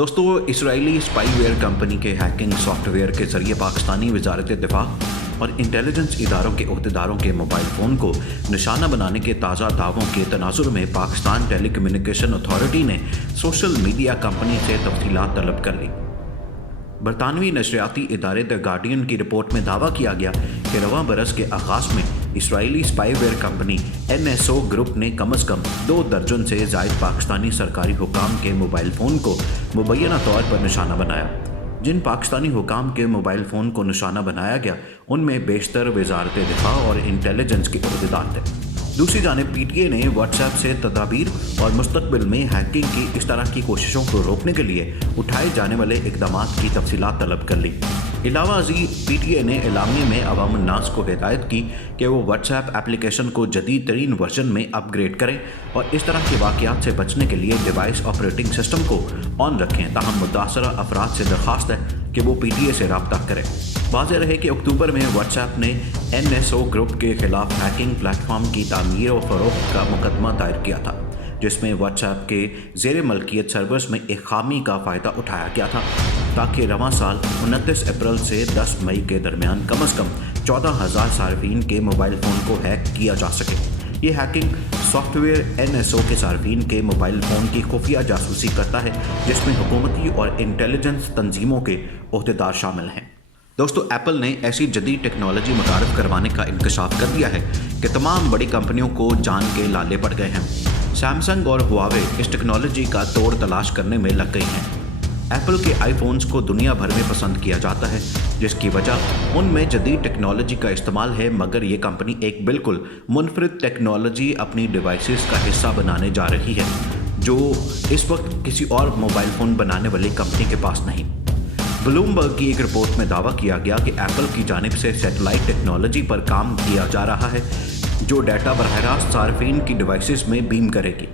दोस्तों, Israeli spyware company के hacking software के जरिए पाकिस्तानी वजारत दिफा और इंटेलिजेंस इदारों के ओहदेदारों के मोबाइल फ़ोन को निशाना बनाने के ताज़ा दावों के तनाजुर में पाकिस्तान टेलीकम्युनिकेशन अथॉरिटी ने सोशल मीडिया कंपनी से तफसीलात तलब कर ली। बरतानवी नशरियाती इदारे द गार्डियन की रिपोर्ट में दावा किया गया कि रवां बरस के आगाज़ में Israeli spyware company NSO group ने कम अज़ कम 2 दर्जन से ज़ायद पाकिस्तानी सरकारी हुकाम के मोबाइल फ़ोन को मुबैना तौर पर निशाना बनाया। जिन पाकिस्तानी हुकाम के मोबाइल फ़ोन को निशाना बनाया गया उनमें बेशतर वजारत दिफा और इंटेलिजेंस के ओहदेदार थे। दूसरी जानिब PTA ने व्हाट्सएप से तदाबीर और मुस्तकबिल में हैकिंग की इस तरह की कोशिशों को रोकने के लिए उठाए जाने वाले इक़दामात की तफसीलात तलब कर ली। इलावा अज़ी PTA ने इलामी में अवाम उन्नास को हिदायत की कि वो व्हाट्सएप एप्लीकेशन को जदीद तरीन वर्जन में अपग्रेड करें और इस तरह के वाक़यात से बचने के लिए डिवाइस ऑपरेटिंग सिस्टम को ऑन रखें। ताहम मुतासरा अफराद से दरख्वास्त है कि वो PTA से रब्ता करें। वाज़ेह रहे कि अक्टूबर में व्हाट्सएप ने NSO ग्रुप के खिलाफ हैकिंग प्लेटफॉर्म की तामीर और फ़रोख्त का मुकदमा दायर किया था, जिसमें व्हाट्सएप के ज़ेर मलकियत सर्वर्स में एक खामी का फ़ायदा उठाया गया था ताकि रवां साल 29 अप्रैल से 10 मई के दरमियान कम अज़ कम 14,000 सार्फिन के मोबाइल फ़ोन को हैक किया जा सके। ये हैकिंग सॉफ्टवेयर NSO के सार्फिन के मोबाइल फ़ोन की खुफिया जासूसी करता है, जिसमें हुकूमती और इंटेलिजेंस तंजीमों के ओहदेदार शामिल हैं। दोस्तों, एप्पल ने ऐसी जदीद टेक्नोलॉजी मुतारफ़ करवाने का इंकशाफ कर दिया है कि तमाम बड़ी कंपनियों को जान के लाले पड़ गए हैं। सैमसंग और हुआवे इस टेक्नोलॉजी का तोड़ तलाश करने में लग गई हैं। एप्पल के आईफोन्स को दुनिया भर में पसंद किया जाता है, जिसकी वजह उनमें जदीद टेक्नोलॉजी का इस्तेमाल है, मगर ये कंपनी एक बिल्कुल मुनफरिद टेक्नोलॉजी अपनी डिवाइसेस का हिस्सा बनाने जा रही है, जो इस वक्त किसी और मोबाइल फ़ोन बनाने वाली कंपनी के पास नहीं। ब्लूमबर्ग की एक रिपोर्ट में दावा किया गया कि एप्पल की जानिब से सैटेलाइट टेक्नोलॉजी पर काम किया जा रहा है, जो डाटा बरह रास्त सार्फिन की डिवाइसेस में बीम करेगी।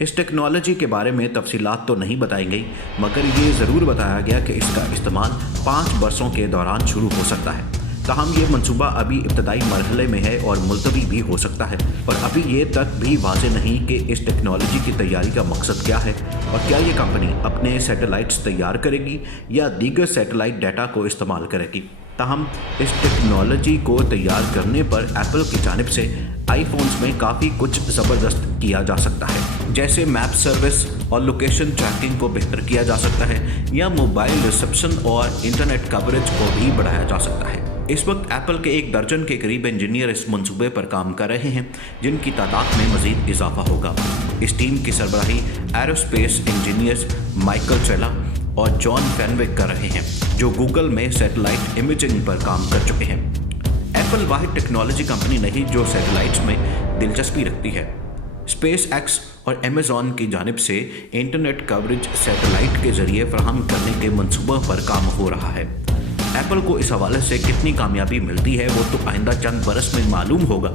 इस टेक्नोलॉजी के बारे में तफसीलात तो नहीं बताई गई, मगर ये ज़रूर बताया गया कि इसका इस्तेमाल 5 बरसों के दौरान शुरू हो सकता है। ताहम ये मनसूबा अभी इब्तदाई मरहले में है और मुलतवी भी हो सकता है, और अभी ये तक भी वाज़ेह नहीं कि इस टेक्नोलॉजी की तैयारी का मकसद क्या है और क्या ये कंपनी अपने सैटेलाइट्स तैयार करेगी या दीगर सैटेलाइट डाटा को इस्तेमाल करेगी। ताहम इस टेक्नोलॉजी को तैयार करने पर एप्पल की जानिब से आईफोन्स में काफ़ी कुछ ज़बरदस्त किया जा सकता है, जैसे मैप सर्विस और लोकेशन ट्रैकिंग को बेहतर किया जा सकता है या मोबाइल रिसेप्शन और इंटरनेट कवरेज को भी बढ़ाया जा सकता है। इस वक्त एप्पल के 1 दर्जन के करीब इंजीनियर इस मंसूबे पर काम कर रहे हैं, जिनकी तादाद में मज़ीद इजाफा होगा। इस टीम की सरबराही एरोस्पेस इंजीनियर्स माइकल ट्रेला और जॉन फेनविक कर रहे हैं, जो गूगल में सैटेलाइट इमेजिंग पर काम कर चुके हैं। एप्पल वाहिद टेक्नोलॉजी कंपनी नहीं जो सैटेलाइट्स में दिलचस्पी रखती है। स्पेस एक्स और अमेज़ॉन की जानिब से इंटरनेट कवरेज सैटेलाइट के ज़रिए फराहम करने के मंसूबों पर काम हो रहा है। एप्पल को इस हवाले से कितनी कामयाबी मिलती है वो तो आइंदा चंद बरस में मालूम होगा।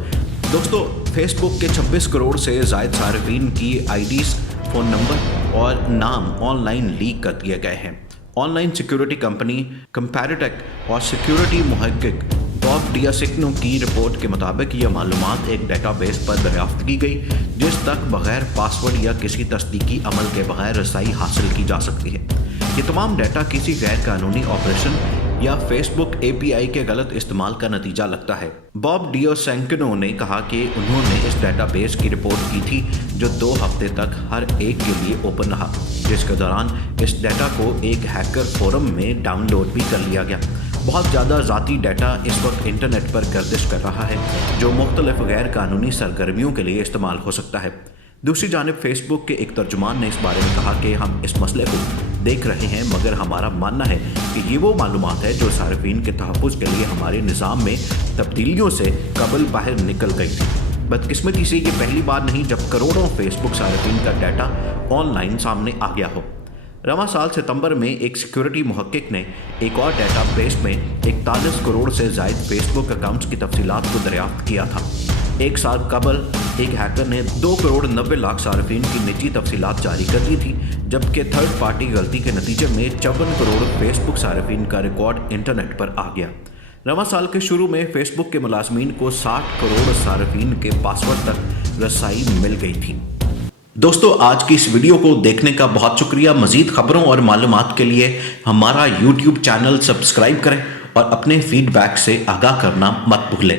दोस्तों, फेसबुक के 26 करोड़ से ज़ायद सार्फिन की IDs, फ़ोन नंबर और नाम ऑनलाइन लीक कर दिए गए हैं। ऑनलाइन सिक्योरिटी कंपनी कंपैरेटेक और सिक्योरिटी मुहक्किक बॉब डियासिग्नो की रिपोर्ट के मुताबिक यह मालूमात एक डेटाबेस पर दरियाफ्त की गई, जिस तक बगैर पासवर्ड या किसी तस्दीकी अमल के बगैर रसाई हासिल की जा सकती है। ये तमाम डाटा किसी गैर कानूनी ऑपरेशन या फेसबुक API के गलत इस्तेमाल का नतीजा लगता है। बॉब डियासिग्नो ने कहा कि उन्होंने इस डेटाबेस की रिपोर्ट की थी, जो 2 हफ्ते तक हर एक के लिए ओपन रहा, जिसके दौरान इस डाटा को एक हैकर फोरम में डाउनलोड भी कर लिया गया। बहुत ज़्यादा ज़ाती डाटा इस वक्त इंटरनेट पर गर्दिश कर रहा है, जो मुख्तलिफ गैर कानूनी सरगर्मियों के लिए इस्तेमाल हो सकता है। दूसरी जानिब फेसबुक के एक तर्जुमान ने इस बारे में कहा कि हम इस मसले को देख रहे हैं, मगर हमारा मानना है कि ये वो मालूमात है जो सार्फिन के तहफ़्फ़ुज़ के लिए हमारे निज़ाम में तब्दीलियों से कबल बाहर निकल गई थी। बदकिस्मती से ये पहली बार नहीं जब करोड़ों फेसबुक सार्फिन का डाटा ऑनलाइन सामने आ गया हो। रवां साल सितंबर में एक सिक्योरिटी मुहक्किक ने एक और डेटाबेस में 41 करोड़ से ज़ायद फेसबुक अकाउंट्स की तफसीलात को दरियाफ्त किया था। एक साल कबल एक हैकर ने 2 करोड़ 90 लाख सार्फिन की निजी तफसीलात जारी कर दी थी, जबकि थर्ड पार्टी गलती के नतीजे में 54 करोड़ फेसबुक सार्फिन का रिकॉर्ड इंटरनेट पर आ गया। रवां साल के शुरू में फेसबुक के मुलाजमीन को 60 करोड़ सार्फिन के पासवर्ड तक रसाई मिल गई थी। دوستو آج کی اس ویڈیو کو دیکھنے کا بہت شکریہ. مزید خبروں اور معلومات کے لیے ہمارا یوٹیوب چینل سبسکرائب کریں اور اپنے فیڈ بیک سے آگاہ کرنا مت بھولیں.